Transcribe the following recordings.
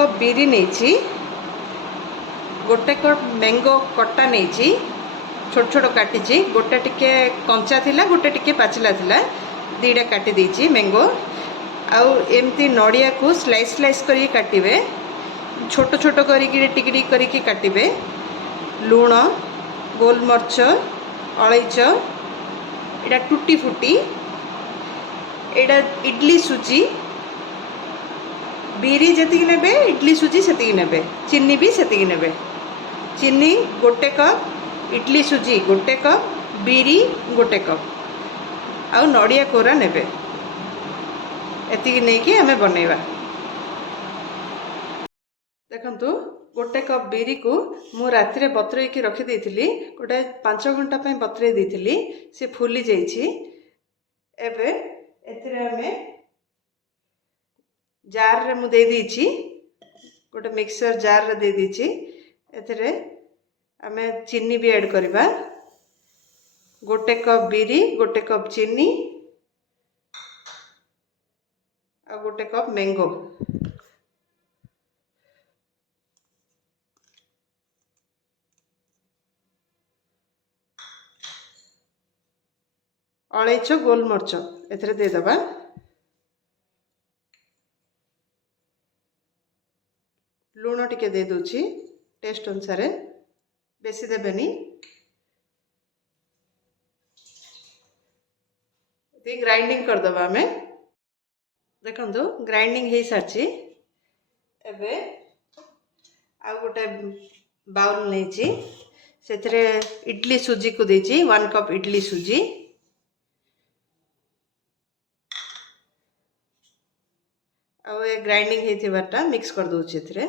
Cup बिरी नहीं, गोटे कप मैंगो कटा नहीं, छोट छोट काटी, गोटे टिके कंचा थिला गोटे टिके पाचिला थिला, दीटा काटी देछि मैंगो। आउ एमती नड़िया को स्लाइस स्लाइस करी काटिबे, छोट छोट करिकी टिक टिक करिकी काटिबे। लूण, गोलमर्च, अलैच, एटा टूटी फुटी, एटा इडली सुजी, बिरी जतिक नेबे इडली सुजी सेतिक नेबे, चीनी भी सेतिक नेबे। चीनी गोटे कप, इडली सुजी गोटे कप, बिरी गोटे कप, आउ नड़िया कोरा नेबे। एतिक नहीं कि हमें बनैबा। देखंतु गोटे कप बिरी को मु राति बतुरे की रखी देइथिली, गोटे 5 घंटा पे बतुरे देइथिली, से फुली जाइछि। एबे एथिरे हमें जार रे मु दे दीछि, गोटे मिक्सर जार रे दे दीछि। एथिरे हमें चीनी भी ऐड करबा, गोटे कप बिरी, गोटे कप चीनी, आ गोटे कप मैंगो। अलैच, गोलमर्च एथिरे दे दबा। लूण टिके दे दूची टेस्ट अनुसार, बेसी देबेनी। ग्राइंडिंग कर दबा हमें। देखंतु ग्राइंडिंग हो सारी। एबे आ गोटे बाउल नहीं, से इडली सुजी को देची 1 कप इडली सुजी। आउ ए ग्राइंडिंग होता मिक्स कर दूची एथिरे।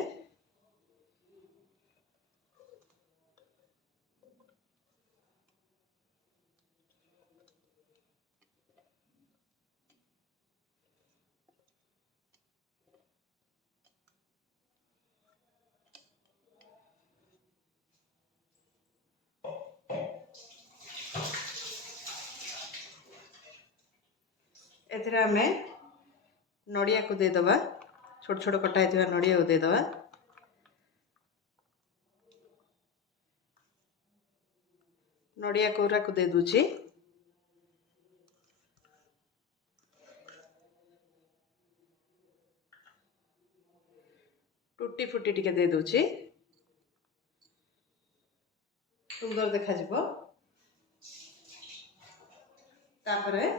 एथिरे हमें नड़िया को दे दबा, छोट छोट कटा होता नड़िया को दे दबा। नड़िया कोरा को दे दूची। टूटी फुटी टिके दे दूची, सुंदर देखा जिवो। तापरे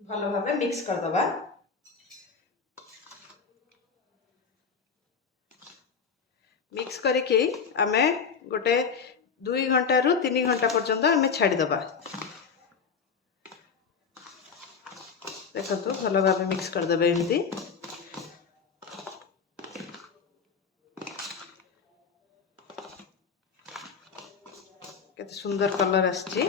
भल भावे मिक्स कर दबा। मिक्स करके आमे गोटे 2 घंटा रु 3 घंटा पर्यंत आमे छाड़ी दबा। देखो भल भावे मिक्स कर दबे एमती। केते सुंदर कलर आछि।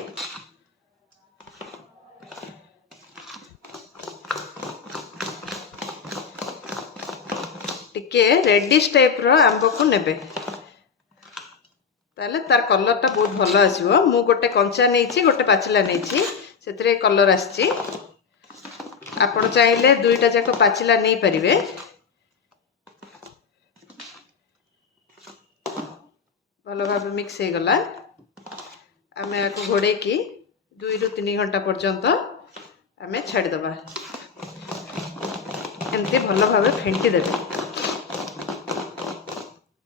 टिके रेडिश टाइप रो आंब को नेबे, ताले तार कलर टा बहुत भल आसीबो। मु गोटे कंचा नेछि, गोटे पाचिला नेछि, सेतरे कलर आछि। आपण चाहिले दुईटा जाक पाचिला नहीं परिबे। भल भाव मिक्स हो गला। आमे आको घोड़े की 2 रु 3 घंटा पर्यंत आमे छाड़ी दबा। एमती भल भाव फेंटी देबे,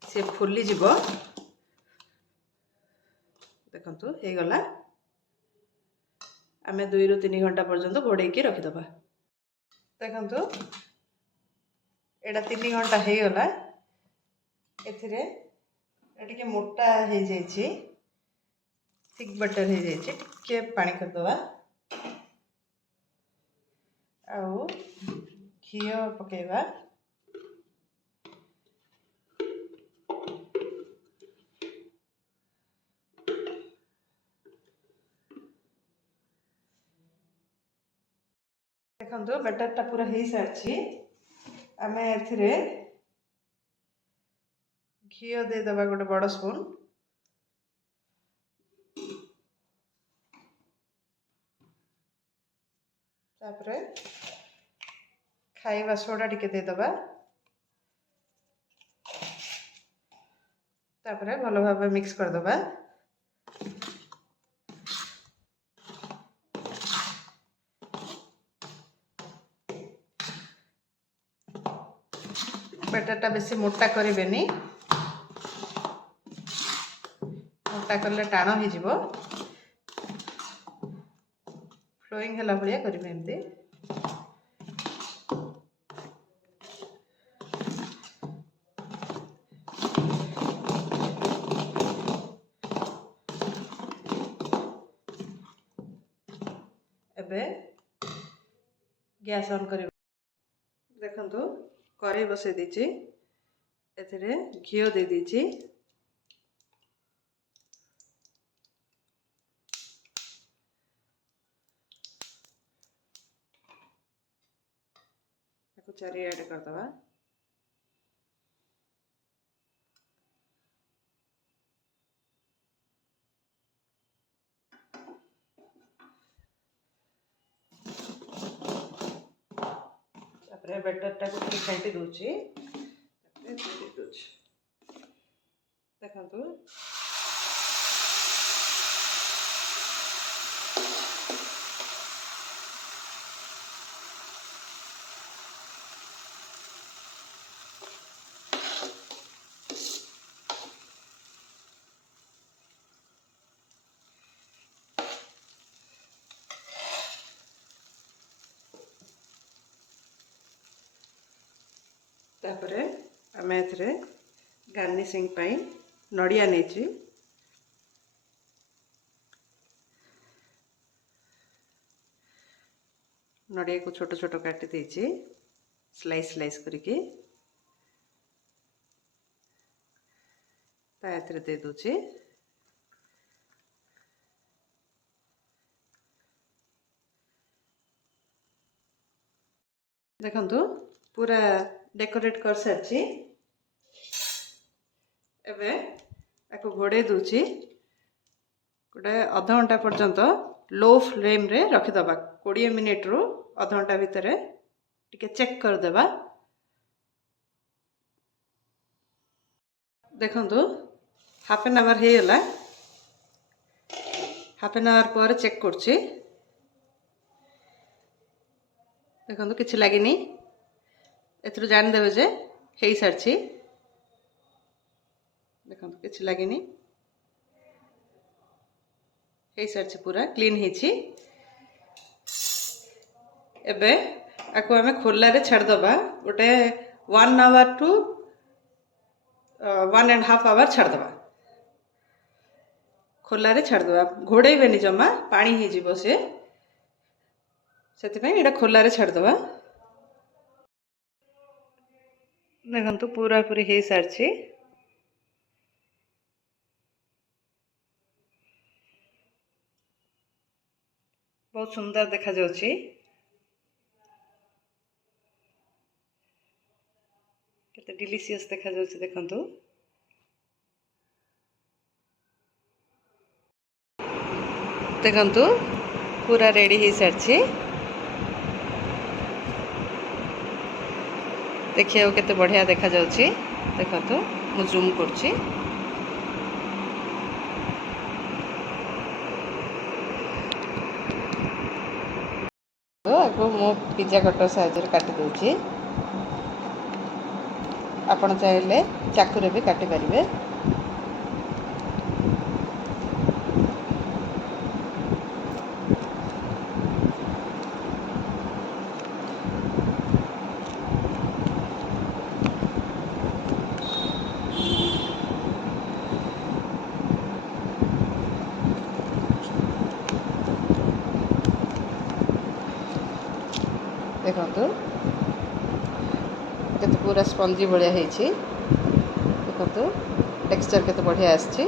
से फुली जीवो। देखंतु हे गला। आमे 2 रु 3 घंटा पर्यंत घोड़े की रखी दबा। देखंतु एटा 3 घंटा हे गला। एथिरे एटिके मोटा हे जायछि, थिक बटर हे जायछि। टिके पानी कर दबा, आउ घियो पकेबा। देखंतु बैटर टा पूरा हे सारछि। आमे एथिरे घियो दे दबा गोटे बड़ स्पून। तापरे खाइबा सोडा टिके दे दबा तापरे भलो भाबे मिक्स कर दबा। बैटरटा बेसी मोटा करेंगे, मोटा कले टाण हो फ्लोइंग है भाया करेंगे एमती। एबे गैस ऑन कर देखो कड़ाई बसई देछि एथिरे घिओ दे देछि ताको चारि ऐड कर दबा। तापरे बैटरटा को ठीक घांटी दोछि देखो तापरे आमे एथिरे गार्निशिंग पाई नड़िया नेछि नड़िया को छोट छोट काटी देछि स्लाइस स्लाइस करके ता एथिरे दे दोछि। देखंतु पूरा डेकोरेट कर सारछि एबे आको घोड़े दूची गोटे अध घंटा पर्यंत लो फ्लेम रे रखी दबा 20 मिनिट रु अध घंटा भितर टिके चेक कर देबा। देखंतु हाफ एन आवर हे गला हाफ एन आवर पर चेक करछि देखंतु किछि लागिनी एथरु जान देबे जे हेई सारछि देखंतु किछि लागिनी हेई सारछि पूरा क्लीन हेछि। एबे आको हमें खोला रे छाड़ दबा गोटे 1 आवर टू 1.5 आवर छाड़ दबा खोला रे छाड़ दबा घोड़े बेनी जमा पानी हे जीवो से सेति पई एटा खोला रे छाड़ दबा। देखंतु पूरा पूरी हे सारछि बहुत सुंदर देखा जाउछि केते डिलीशियस देखा जाउछि देखंतु। देखंतु पूरा रेडी हे सारछि देखिए केते बढ़िया देखा जाउछि देखंतु मु जूम करछि आको मो पिज्जा कटर साइज रे काटि दोछि आपण चाहिले चाकू रे भी काटि परिबे। देखंतु केते पूरा स्पंजी बढ़िया हेछि देखंतु टेक्सचर केते बढ़िया आछि।